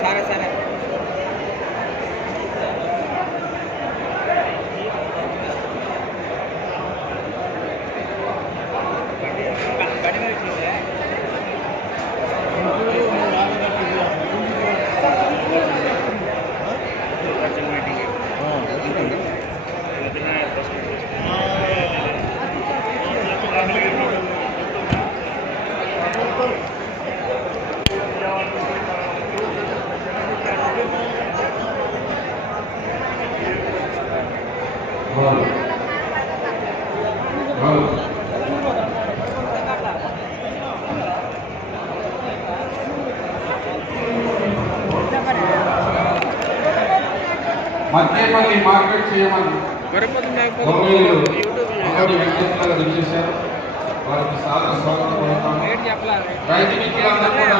సరే సరే మధ్యపల్లి మార్కెట్ చేయమని వెంకటేశ్వర విచ్చేశారు. వారికి సాదర స్వాగతం పలుకుతాము. రైతు మిత్రులందరూ కూడా